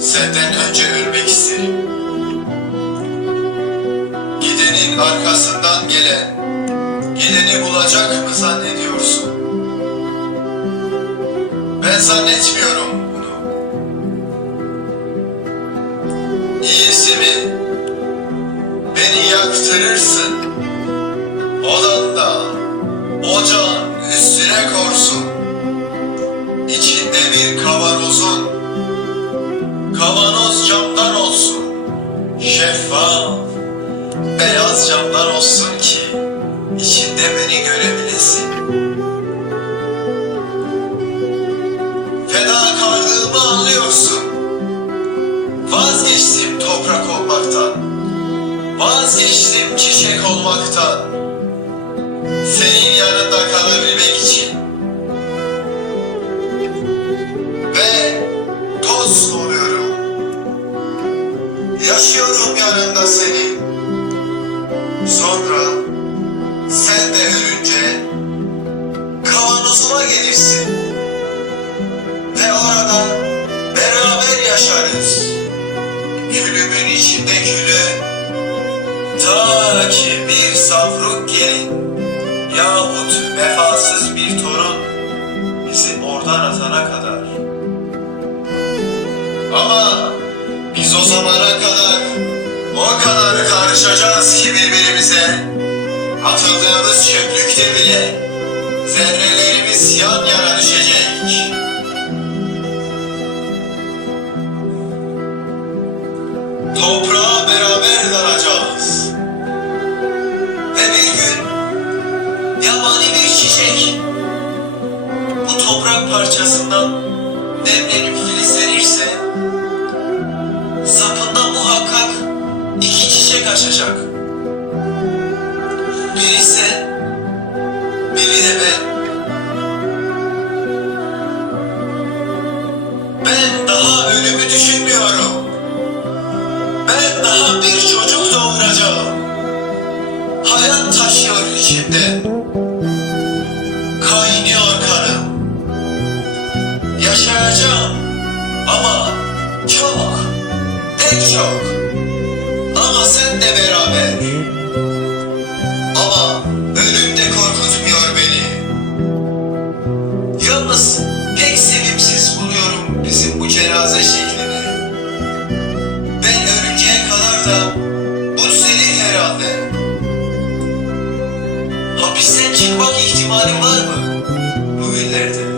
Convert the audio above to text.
senden önce ölmek isterim. Gidenin arkasından gelen, gideni bulacak mı zannediyorsun? Ben zannetmiyorum bunu. İyisi mi? Beni yaktırırsın. Odanda ocağın üstüne korsun. Kavanoz camdan olsun. Şeffaf, beyaz camdan olsun ki içinde beni görebilesin. Fedakarlığımı anlıyorsun. Vazgeçtim toprak olmaktan. Vazgeçtim çiçek olmaktan. Senin yanında kalabilmek yanında seni. Sonra sen de ölünce kavanozuma gelirsin. Ve orada beraber yaşarız. Külümün içinde külü. Ta ki bir savruk gelin yahut vefasız bir torun bizi oradan atana kadar. Ama biz o zamana kadar o kadar karışacağız ki birbirimize. Atıldığımız çöplükte bile zerrelerimiz yan yana düşecek. Toprağa beraber dalacağız. Ve bir gün yabani bir çiçek bu toprak parçasından demlenip filizlenirse muhakkak iki çiçek açacak. Biri sen, biri de ben. Ben daha ölümü düşünmüyorum. Ben daha bir çocuk doğuracağım. Hayat taşıyor içimde. Kaynıyor kanım. Yaşayacağım ama cenaze şeklini. Ben ölünceye kadar da bu senin herhalde. Hapisten çıkmak ihtimalim var mı bu günlerde?